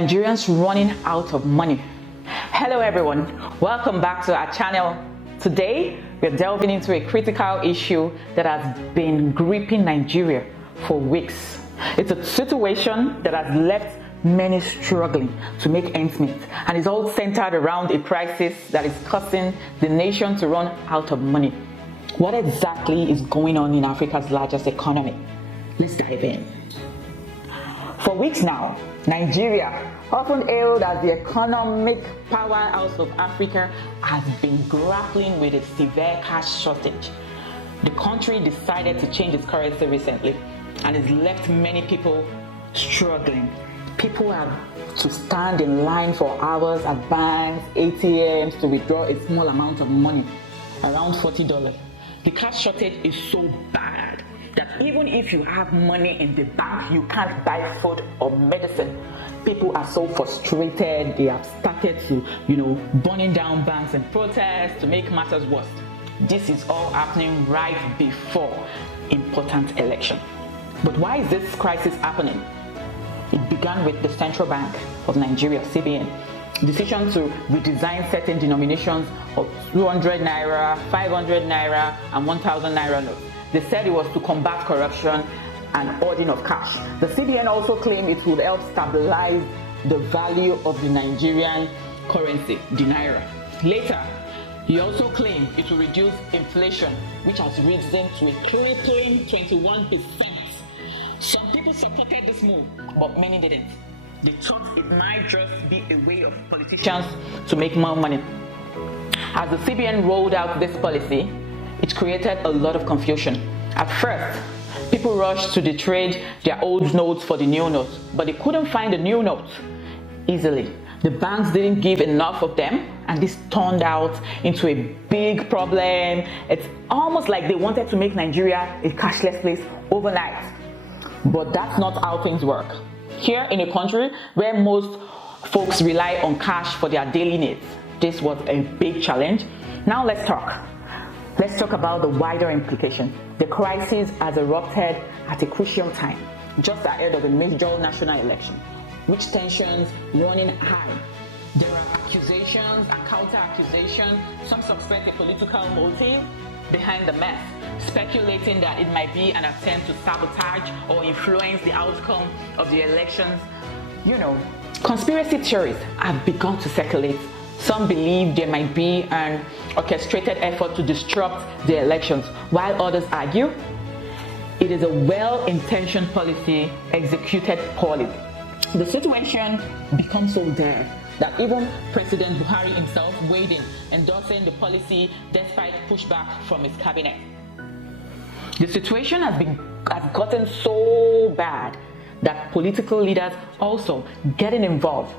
Nigerians running out of money. Hello everyone, welcome back to our channel. Today we're delving into a critical issue that has been gripping Nigeria for weeks. It's a situation that has left many struggling to make ends meet, and it's all centered around a crisis that is causing the nation to run out of money. What exactly is going on in Africa's largest economy? Let's dive in. For weeks now, Nigeria, often hailed as the economic powerhouse of Africa, has been grappling with a severe cash shortage. The country decided to change its currency recently, and it's left many people struggling. People have to stand in line for hours at banks, ATMs to withdraw a small amount of money, around $40. The cash shortage is so bad that even if you have money in the bank, you can't buy food or medicine. People are so frustrated, they have started to, burning down banks and protests to make matters worse. This is all happening right before important election. But why is this crisis happening? It began with the Central Bank of Nigeria, CBN, decision to redesign certain denominations of 200 Naira, 500 Naira, and 1,000 Naira notes. They said it was to combat corruption and hoarding of cash. The CBN also claimed it would help stabilize the value of the Nigerian currency, the Naira. Later, he also claimed it will reduce inflation, which has risen to a crippling 21%. Some people supported this move, but many didn't. They thought it might just be a way of politicians to make more money. As the CBN rolled out this policy, it created a lot of confusion. At first, people rushed to trade their old notes for the new notes, but they couldn't find the new notes easily. The banks didn't give enough of them, and this turned out into a big problem. It's almost like they wanted to make Nigeria a cashless place overnight. But that's not how things work. Here in a country where most folks rely on cash for their daily needs, this was a big challenge. Now let's talk. Let's talk about the wider implication. The crisis has erupted at a crucial time, just ahead of a major national election, which tensions running high. There are accusations and counter-accusations. Some suspect a political motive behind the mess, speculating that it might be an attempt to sabotage or influence the outcome of the elections. Conspiracy theories have begun to circulate. Some believe there might be an orchestrated effort to disrupt the elections, while others argue it is a well-intentioned policy executed poorly. The situation becomes so dire that even President Buhari himself weighed in, endorsing the policy despite pushback from his cabinet. The situation has gotten so bad that political leaders also getting involved.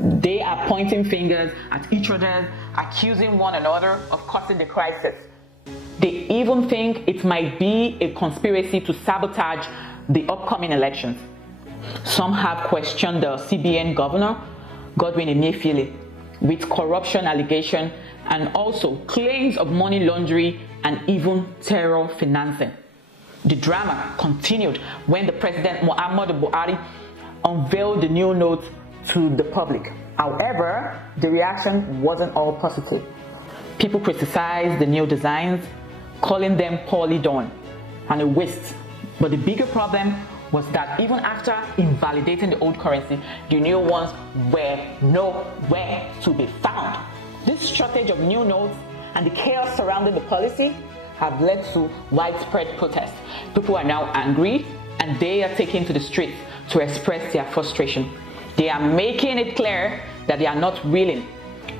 They are pointing fingers at each other, accusing one another of causing the crisis. They even think it might be a conspiracy to sabotage the upcoming elections. Some have questioned the CBN governor, Godwin Emefiele, with corruption allegation and also claims of money laundering and even terror financing. The drama continued when the President Muhammadu Buhari unveiled the new notes to the public. However, the reaction wasn't all positive. People criticized the new designs, calling them poorly done and a waste. But the bigger problem was that even after invalidating the old currency, the new ones were nowhere to be found. This shortage of new notes and the chaos surrounding the policy have led to widespread protests. People are now angry, and they are taking to the streets to express their frustration. They are making it clear that they are not willing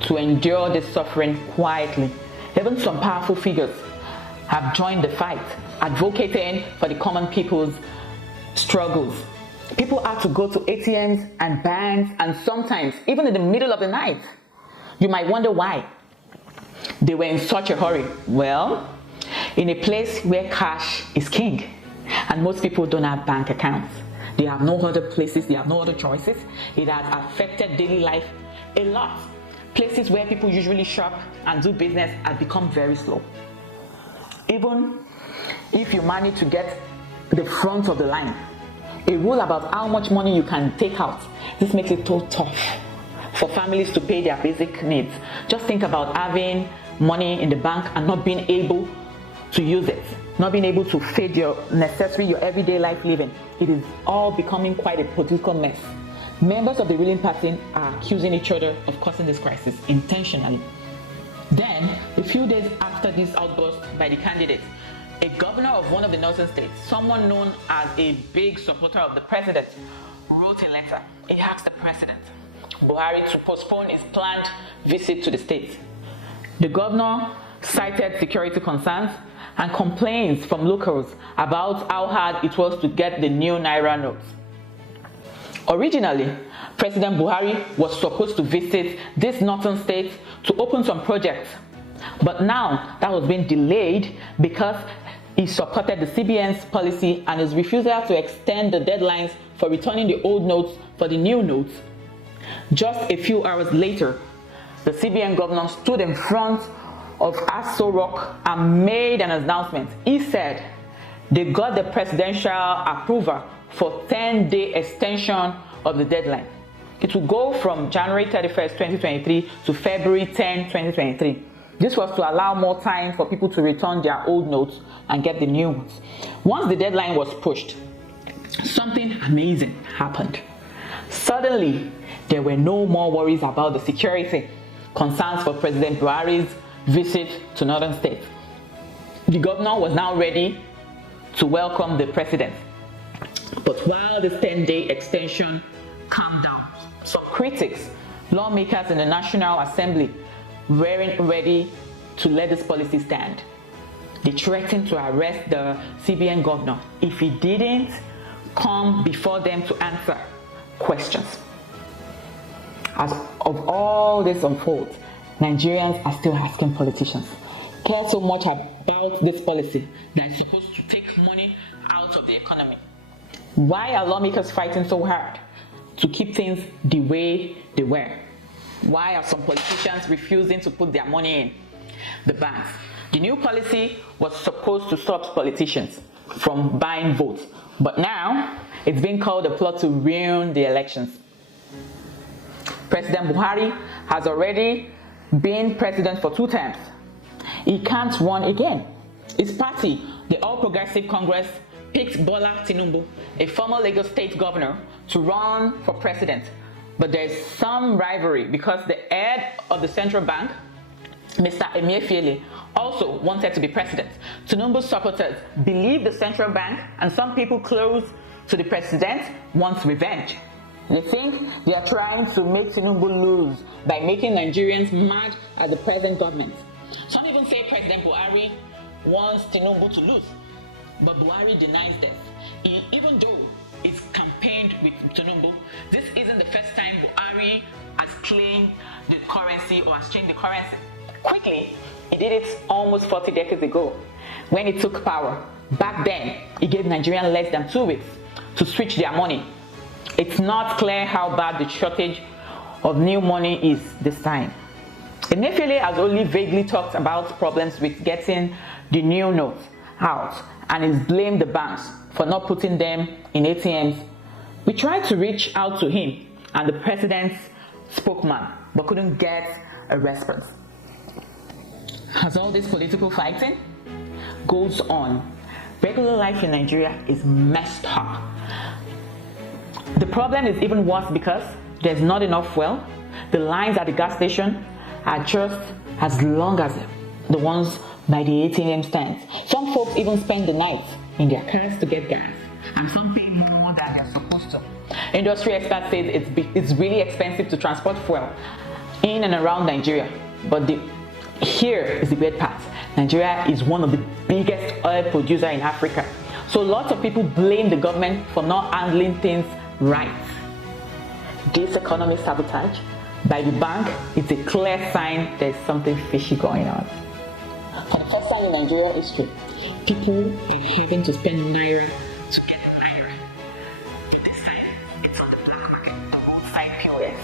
to endure this suffering quietly. Even some powerful figures have joined the fight, advocating for the common people's struggles. People have to go to ATMs and banks, and sometimes even in the middle of the night. You might wonder why they were in such a hurry. Well, in a place where cash is king, and most people don't have bank accounts, they have no other places, they have no other choices. It has affected daily life a lot. Places where people usually shop and do business have become very slow. Even if you manage to get the front of the line, a rule about how much money you can take out. This makes it so tough for families to pay their basic needs. Just think about having money in the bank and not being able to use it, not being able to feed your everyday life living. It is all becoming quite a political mess. Members of the ruling party are accusing each other of causing this crisis intentionally. Then, a few days after this outburst by the candidates, a governor of one of the northern states, someone known as a big supporter of the president, wrote a letter. He asked the president, Buhari, to postpone his planned visit to the state. The governor cited security concerns and complaints from locals about how hard it was to get the new Naira notes. Originally, President Buhari was supposed to visit this northern state to open some projects, but now that was being delayed because he supported the CBN's policy and his refusal to extend the deadlines for returning the old notes for the new notes. Just a few hours later, the CBN governor stood in front of Aso Rock and made an announcement. He said they got the presidential approval for 10-day extension of the deadline. It will go from January 31st, 2023 to February 10, 2023. This was to allow more time for people to return their old notes and get the new ones. Once the deadline was pushed, something amazing happened. Suddenly, there were no more worries about the security concerns for President Buhari's visit to northern states. The governor was now ready to welcome the president. But while this 10-day extension calmed down, some critics, lawmakers in the National Assembly, weren't ready to let this policy stand. They threatened to arrest the CBN governor if he didn't come before them to answer questions. As of all this unfolds, Nigerians are still asking politicians, care so much about this policy that is supposed to take money out of the economy. Why are lawmakers fighting so hard to keep things the way they were? Why are some politicians refusing to put their money in the banks? The new policy was supposed to stop politicians from buying votes, but now it's being called a plot to ruin the elections. President Buhari has already been president for 2 terms. He can't run again. His party, the All Progressive Congress, picked Bola Tinubu, a former Lagos state governor, to run for president. But there's some rivalry because the head of the central bank, Mr. Emefiele, also wanted to be president. Tinubu's supporters believe the central bank and some people close to the president want revenge. They think they are trying to make Tinubu lose by making Nigerians mad at the present government. Some even say President Buhari wants Tinubu to lose, but Buhari denies this. Even though it's campaigned with Tinubu, this isn't the first time Buhari has claimed the currency or has changed the currency. Quickly, he did it almost 40 decades ago when he took power. Back then, he gave Nigerians less than 2 weeks to switch their money. It's not clear how bad the shortage of new money is this time. Emefiele has only vaguely talked about problems with getting the new notes out and has blamed the banks for not putting them in ATMs. We tried to reach out to him and the president's spokesman, but couldn't get a response. As all this political fighting goes on, regular life in Nigeria is messed up. The problem is even worse because there's not enough fuel. The lines at the gas station are just as long as the ones by the ATM stands. Some folks even spend the night in their cars to get gas, and some pay more than they're supposed to. Industry experts say it's really expensive to transport fuel in and around Nigeria, but here is the weird part. Nigeria is one of the biggest oil producers in Africa. So lots of people blame the government for not handling things right. This economic sabotage by the bank is a clear sign there's something fishy going on. For the first time in Nigerian history, people are having to spend Naira to get Naira. But this time, it's on the black market. The roadside POS,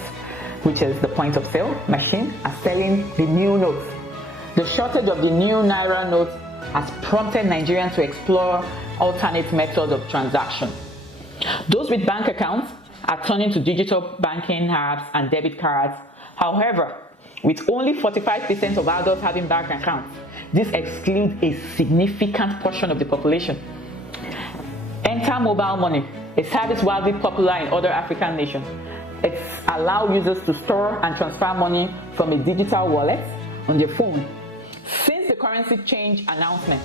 which is the point of sale machine, are selling the new notes. The shortage of the new Naira notes has prompted Nigerians to explore alternate methods of transaction. Those with bank accounts are turning to digital banking apps and debit cards. However, with only 45% of adults having bank accounts, this excludes a significant portion of the population. Enter mobile money, a service widely popular in other African nations. It allows users to store and transfer money from a digital wallet on their phone. Since the currency change announcement,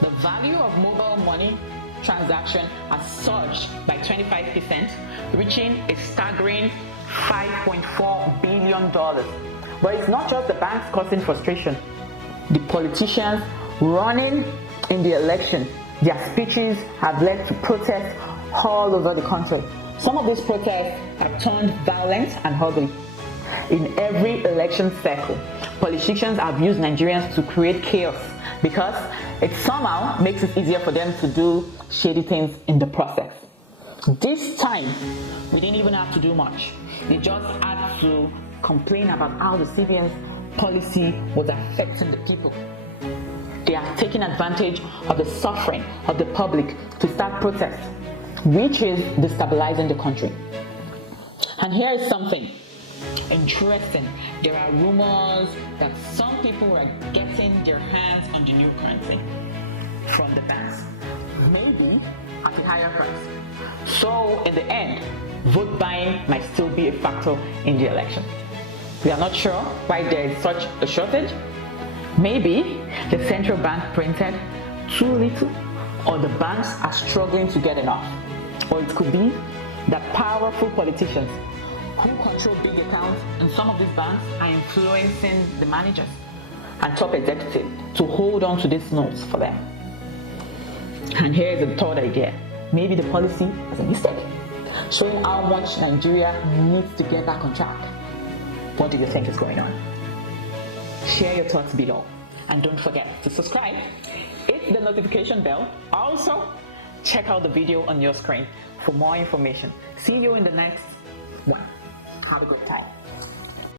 the value of mobile money transaction has surged by 25%, reaching a staggering $5.4 billion. But it's not just the banks causing frustration. The politicians running in the election, their speeches have led to protests all over the country. Some of these protests have turned violent and ugly. In every election cycle, politicians have used Nigerians to create chaos because it somehow makes it easier for them to do shady things in the process. This time, we didn't even have to do much. They just had to complain about how the CBN's policy was affecting the people. They are taking advantage of the suffering of the public to start protests, which is destabilizing the country. And here is something interesting. There are rumors that some people are getting their hands on the new currency from the banks, maybe at a higher price. So in the end, vote buying might still be a factor in the election. We are not sure why there is such a shortage. Maybe the central bank printed too little, or the banks are struggling to get enough. Or it could be that powerful politicians who control big accounts in some of these banks are influencing the managers and top executives to hold on to these notes for them. And here is the third idea. Maybe the policy is a mistake, showing how much Nigeria needs to get back on track. What do you think is going on? Share your thoughts below. And don't forget to subscribe, hit the notification bell. Also, check out the video on your screen for more information. See you in the next one. Have a great time.